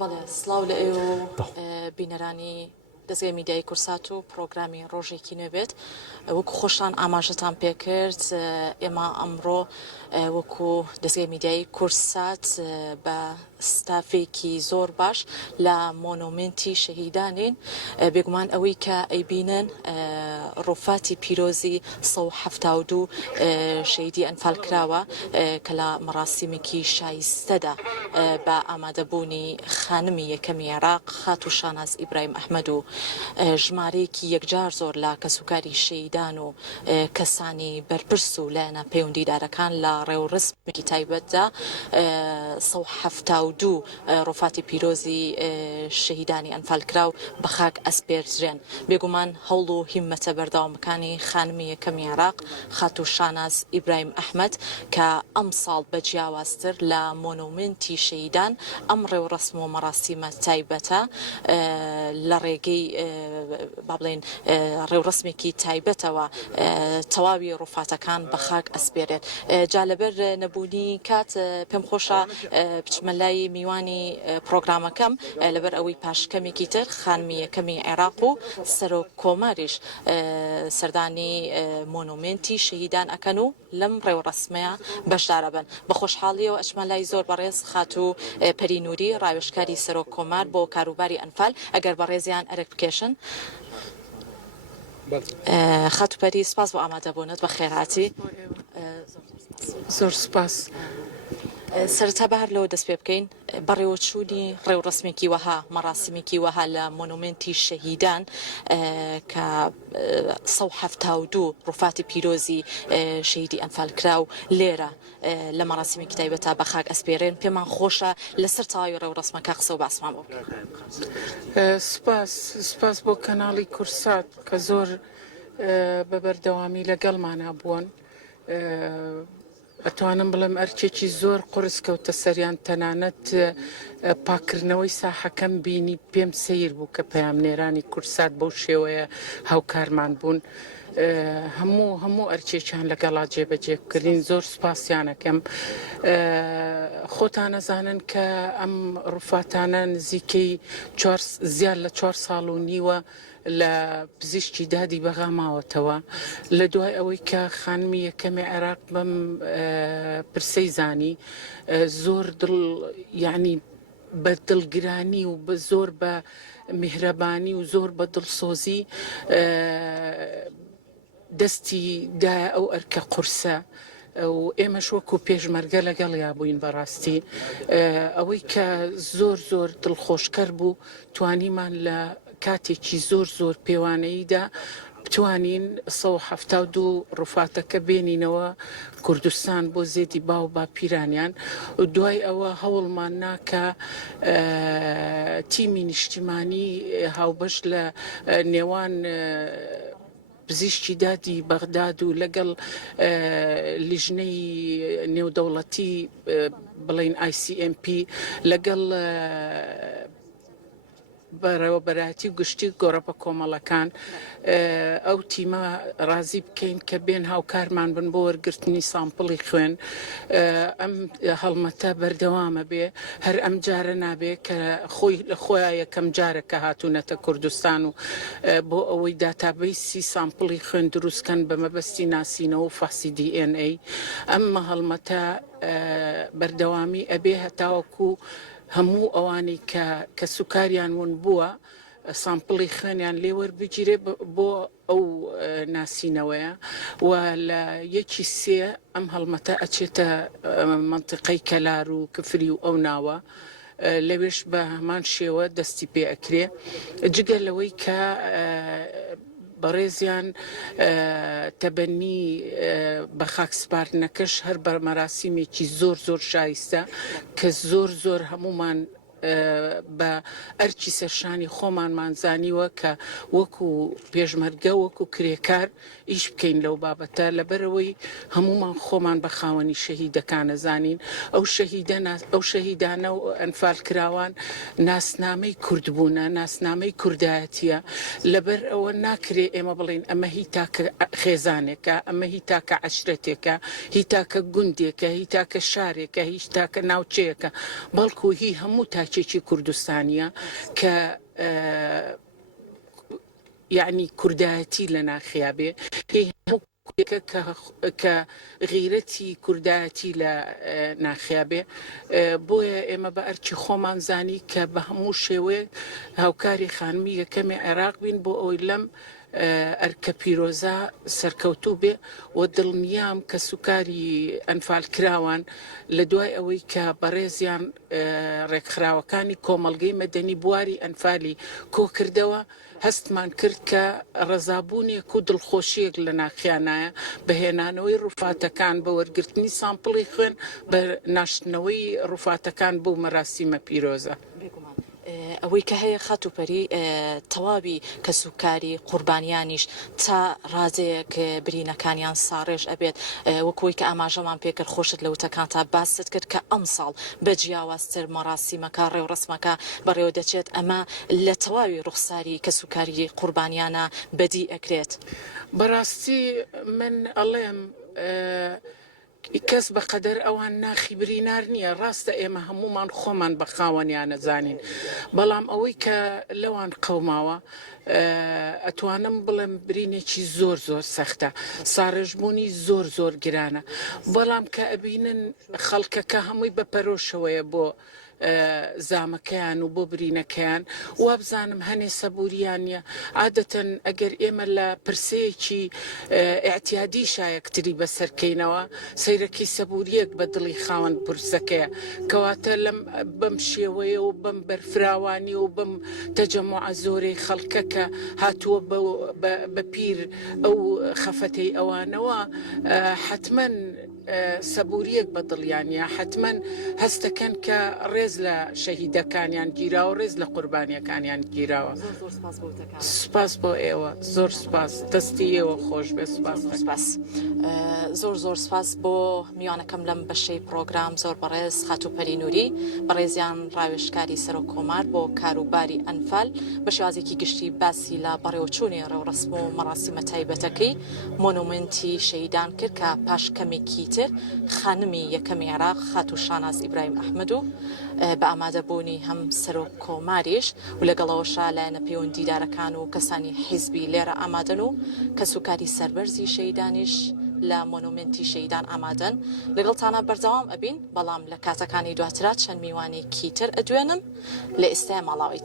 بەڵێ سڵاو لە ئێوە بینەرانی دەستگای میدیای کورسات و پرۆگرامی ڕۆژێکی نوێبێت وەکو خۆشان ئاماژەتان پێکرد ئێمە ئەمڕۆ وەکو دەستگای میدیای کورسات بە ستافێکی زۆر باش لە مۆنومنتی شەهیدانین بێگومان ئەوەی کە ئەیبینن ڕۆفاتی پیرۆزی 1970 شەهیدی ئەنفال کراوە کە لە مەراسیمێکی شایستەدا بە ئامادەبوونی خانمی یەکەمی عێراق خات و شاناز ئیبراهیم ئەحمەد و ژمارەیەکی یەکجار زۆر لە کەسوکاری شەهیدان و کەسانی بەرپرس و لایەنە پەیوەندیدارەکان لە ڕێوڕسمێکی تایبەتدا 1970 ڕۆفاتی پیرۆزی شەهیدانی ئەنفال کراو بە خاک ئەسپێرزرێن بێگومان هەوڵ و هیممەتە بەردەوامەکانی خانمی یەکەمی عێراق خات و شاناز ئیبراهیم ئەحمەد کە ئەم ساڵ بە جیاوازتر لە مۆنومنتی شەهیدان ئەم ڕێوڕسم و مەراسیمە تایبەتە لە ڕێگەی با بڵێن ڕێوڕسمێکی تایبەتەوە تەواوی ڕۆفاتەکان بە خاک ئەسپێرێت جا لەبەر نەبوونی کات پێم خۆشە بچمە لای میوانی پرۆگرامەکەم لەبەر ئەوەی پاشکەمێکی تر خانمی یەکەمی عێراق و سەرۆک کۆماریش سەردانی مۆنومنتی شەهیدان ئەکەن و لەم ڕێوڕسمەیە بەشدارە بن بە خۆشحاڵیەوە ئەچمە لای زۆر بەڕێز خات و پەرینووری ڕاوێژکاری سەرۆک کۆمار بۆ کاروباری ئەنفال ئەگەر بەڕێزیان ئەرک بکێشن خاتوپەری سپاس بۆ ئامادەبوونت بە خێرهاتی زۆر سپاس. سەرەتا بە هەر لەوە دەست پێ بکەین بەڕێوەچوونی ڕێوڕسمێکی وەها مەراسیمێکی وەها لە مۆنومنتی شەهیدان کە 1970 ڕۆفاتی پیرۆزی شەهیدی ئەنفال کراو لێرە لە مەراسیمێکی تایبەتە بە خاک ئەسپێرێن پێمان خۆشە لەسەر تەواوی ڕێوڕسمەکە قسە و باسمان بۆ سپاس بۆ کەناڵی کورسات کە زۆر بە بەردەوامی لەگەڵمانە بوون. ئەتوانم بڵێم ئەرکێکی زۆر قورس کەوتە سەریان تەنانەت پاکردنەوەی ساحەکەم بینی پێم سیر بوو کە پەیامنێرانی کورسات بەو شێوەیە هاوکارمان بوون. هەموو ئەرکێکیان لەگەڵا جێبەجێکردین زۆر سپاسیانەکەم. خۆتان نەزانن کە ئەم ڕوفاتانە نزیکەی زیاد لە 4 ساڵ و نیوە لە پزیشکی دادی بەغا ماوەتەوە لە دوای ئەوەی کە خانمی یەکەمی عێراق بەم پرسەی زانی زۆر یعنی بە دڵگرانی و بە زۆر بە میهرەبانی و زۆر بە دڵسۆزی دەستی دایە ئەو ئەرکە قورسە و ئێمەش وەکو پێشمەرگە لەگەڵ یا بووین بەڕاستی ئەوەی کە زۆر دڵخۆشکەر بوو توانیمان لە کاتێکی زۆر پێوانەییدا بتوانین 1970 ڕوفاتەکە بێنینەوە کوردستان بۆ زێدی باو با پیرانیان و دوای ئەوە هەوڵمان ناکە تیمی نیشتیمانی هاوبەش لە نێوان پزیشکی دادی بەغداد و لەگەڵ لیژنەی نێودەوڵەتی بڵین ICMP لەگەڵ بەرەوەبەراتی و گشتی گۆڕەپە کۆمەڵەکان ئەو تیمە ڕازی بکەین کە بێن هاوکارمان بن بۆ وەرگرتنی سامپڵی خوێن ئەم هەڵمەتە بەردەوامە بێ هەر ئەم جارە نابێ کە خۆیان یەکەم جارە کە هاتوونەتە کوردستان و بۆ ئەوەی داتابەیسی سامپڵی خوێن دروستکەن بە مەبەستی ناسینەوە و فاسی DNA ئەممە هەڵمەتە بەردەوامی ئەبێ هەتاوەکو هەموو ئەوانەی کە سوکاریان ون بووە سامپڵی خوێنیان لێوەربگیرێ بۆ ئەو ناسینەوەیە و لە 1 ئەم هەڵمەتە ئەچێتە منتیقەی کەلار و کفری و ئەو ناوە لەوێش بە هەمان شێوە دەستی پێ ئەکرێ جگە لەوەی کە بەڕێزیان تەبەنی بە خاکسپاردنەکەش هەر بە مەراسیمێکی زۆر شایستە کە زۆر هەمومان بە ئەرکی سەرشانی خۆمانمان زانیوە کە وەکو پێشمەرگە وەکو کرێکار ئیش بکەین لەو بابەتە لەبەرەوەی هەمومان خۆمان بە خاوەنی شەهیدەکانە زانین ئەو شەهیدانە و ئەنفال کراوان ناسنامەی کوردبوونە ناسنامەی کوردایەتیە لەبەر ئەوە ناکرێ ئێمە بڵین ئەمە هی تاکە خێزانێکە ئەمە هی تاکە عەشرەتێکە هی تاکە گوندێکە هی تاکە شارێکە هیچ تاکە ناوچەیەکە بەڵکو هی هەموو تاکی خەڵکێکی کوردستانیە کە یعنی کوردایەتی لە ناخیابێ کە غیرەتی کوردایەتی لە ناخیابێ بۆیە ئێمە بە ئەرکی خۆمان زانی کە بە هەموو شێوەیە هاوکاری خانمی یەکەمی عێراق بین بۆ ئەوی لەم ئەرکە پیرۆزە سەرکەوتوو بێ و دڵنیام کە سوکاری ئەنفال کراوان لە دوای ئەوەی کە بەڕێزیان ڕێکخراوەکانی کۆمەڵگەی مەدەنی بواری ئەنفالی کۆ کردەوە هەستمان کرد کە ڕەزابوونێک و دڵخۆشیەک لە ناخیانایە بەهێنانەوەی ڕووفاتەکان بە وەرگرتنی سامپڵی خوێن بە ناشتنەوەی ڕووفاتەکان بۆ مەراسیمە پیرۆزە. ئەوەی کە هەیە خەتوپەری تەواوی کەسوکاری قوربانیانیش تا ڕازەیەک برینەکانیان ساڕێژ ئەبێت وەکوی کە ئاماژەمان پێکرد خۆشت لە وتەکان تا باست کرد کە ئەم ساڵ بە جیاوازتر مەراسیمەکە ڕێوڕسمەکە بەڕێوە دەچێت ئەمە لە تەواوی ڕوخساری کەسوکاری قوربانیانە بەدی ئەکرێت. بەڕاستی من ئەڵێم کەس بەقەدەر ئەوان ناخی برینار نییە ڕاستە ئێمە هەمومان خۆمان بە خاوەنیان نەزانین بەڵام ئەوەی کە لەوان قەوماوە ئەتوانم بڵێم برینێکی زۆر زۆر سەختە ساڕێژبوونی زۆر زۆر گرانە بەڵام کە ئەبینن خەڵکەکە هەمووی بەپەرۆشەوەیە بۆ زامەکەیان و بۆ برینەکەیان وابزانم هەنێ سەبووریان نیە عادەتەن ئەگەر ئێمە لە پرسەیەکی ئاعتیادی شایەکتری بەسەرکەینەوە سەیرەکەی سەبووریەک بە دڵی خاوەن پرسەکەیە کەواتە لەم بەم شێوەیە و بەم بەرفراوانی و بەم تەجەموعە زۆرەی خەڵکەکە هاتووە بە پیر ئەو خەفەتەی ئەوانەوە حتمەن سەبووریەک بە دڵیانە حتمما هەستەکەن کە ڕێز لە شەهیدەکانیان گیراوە ڕێز لە قوربانیەکانیان گیراوە. سپاس بۆ ئێوە زۆر سپاس دەستی ئێوە خۆش بێ سپاس زۆر سپاس بۆ میوانەکەم لەم بەشەی پرۆگرام زۆر بەڕێز خاتوپەری نووری بەڕێزیان ڕاوێژکاری سەر و کۆمار بۆ کاروباری ئەنفال بە شێوازێکی گشتی باسی لە بەڕێوەچوونی ڕێوڕسم و مەراسیمە تایبەتەکەی مۆنومنتی شەهیدان کرد کە پاش کەمێکی خانمی یەکەمی عێراق خاتو شاناز ئیبراهیم ئەحمەد و بە ئامادەبوونی هەم سەر و کۆماریش و لەگەڵەوەشا لایەنە پەیوەندیدارەکان و کەسانی حیزبی لێرە ئامادەن و کەسوکاری سەربەرزی شەهیدانیش لە مۆنومنتی شەهیدان ئامادەن لەگەڵتانە بەردەوام ئەبین بەڵام لە کاتەکانی دواترا چەند میوانێکی تر ئەدوێنم لە ئێستای ماڵاویتان.